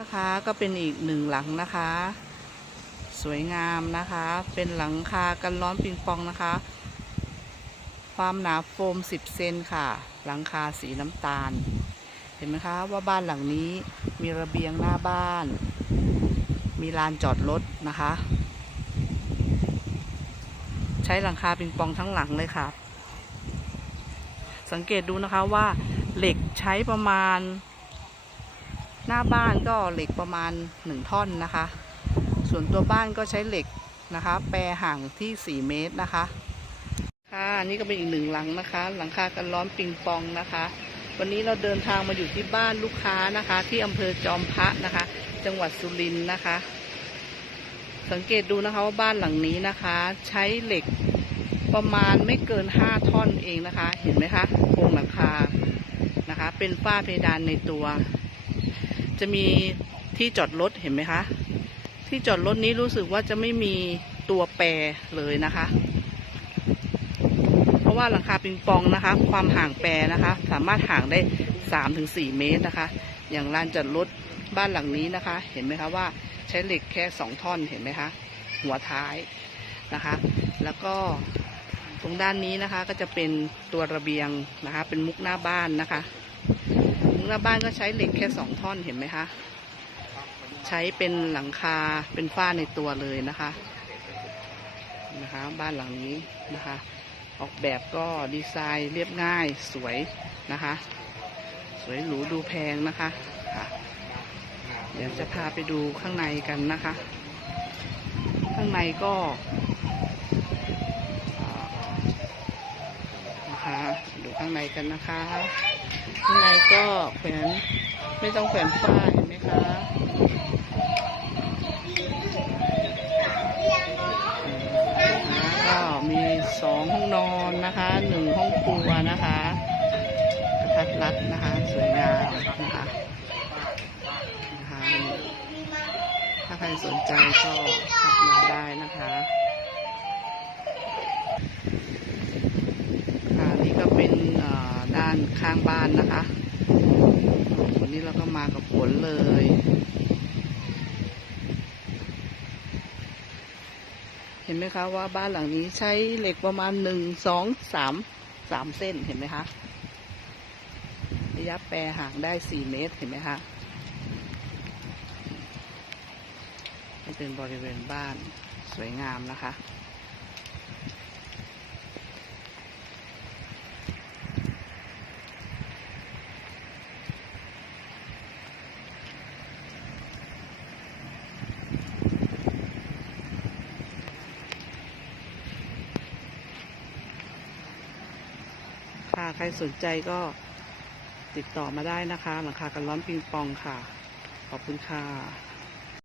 นะคะก็เป็นอีกหนึ่งหลังนะคะ สวยงามนะคะ เป็นหลังคากันร้อนปิงปองนะคะ ความหนาโฟม 10 เซนค่ะ หลังคาสีน้ำตาล เห็นไหมคะว่าบ้านหลังนี้มีระเบียงหน้าบ้าน มีลานจอดรถนะคะ ใช้หลังคาปิงปองทั้งหลังเลยค่ะ สังเกตดูนะคะว่าเหล็กใช้ประมาณ หน้าบ้านก็เหล็กประมาณ 1 ท่อนนะคะ ส่วนตัวบ้านก็ใช้เหล็กนะคะ แปรห่างที่ 4 เมตรนะคะ ค่ะนนี่ก็เป็นอีกหนึ่งหลังนะคะ หลังคากันร้อนปิงปองนะคะ วันนี้เราเดินทางมาอยู่ที่บ้านลูกค้านะคะ ที่อำเภอจอมพระนะคะ จังหวัดสุรินทร์นะคะ สังเกตดูนะคะว่าบ้านหลังนี้นะคะ ใช้เหล็กประมาณไม่เกิน 5 ท่อนเองนะคะ เห็นไหมคะโครงหลังคานะคะ เป็นฝ้าเพดานในตัว จะมีที่จอดรถเห็นไหมคะ ที่จอดรถนี้รู้สึกว่าจะไม่มีตัวแปรเลยนะคะ เพราะว่าหลังคาปิงปองนะคะ ความห่างแปรนะคะ สามารถห่างได้3-4ถึงสี่เมตรนะคะ อย่างลานจอดรถบ้านหลังนี้นะคะ เห็นไหมคะว่าใช้เหล็กแค่2ท่อนเห็นไหมคะ หัวท้ายนะคะ แล้วก็ตรงด้านนี้นะคะก็จะเป็นตัวระเบียงนะคะ เป็นมุกหน้าบ้านนะคะ มุกหน้าบ้านก็ใช้เหล็กแค่สองท่อนเห็นไหมคะ ใช้เป็นหลังคาเป็นฝ้าในตัวเลยนะคะนะคะ บ้านหลังนี้นะคะ ออกแบบก็ดีไซน์เรียบง่ายสวยนะคะ สวยหรูดูแพงนะคะค่ะเดี๋ยวจะพาไปดูข้างในกันนะคะ ข้างในก็นะคะดูข้างในกันนะคะ ข้างใน ก็แขวนไม่ต้องแขวนฝ้าเห็นไหมคะก็มีสองห้องนอนนะคะหนึ่งห้องครัวนะคะกระทัดรัดนะคะสวยงามนะคะนะคะถ้าใครสนใจก็ทักมาได้นะคะค่ะนี่ก็เป็นด้านข้างบ้านนะคะ มากับฝนเลย เห็นไหมคะว่าบ้านหลังนี้ใช้เหล็กประมาณหนึ่งสองสามสามเส้นเห็นไหมคะระยะแปรห่างได้สี่เมตรเห็นไหมคะนี่เป็นบริเวณบ้านสวยงามนะคะค่ะ ใครสนใจก็ติดต่อมาได้นะคะ หลังคากันร้อนปิงปองค่ะ ขอบคุณค่ะ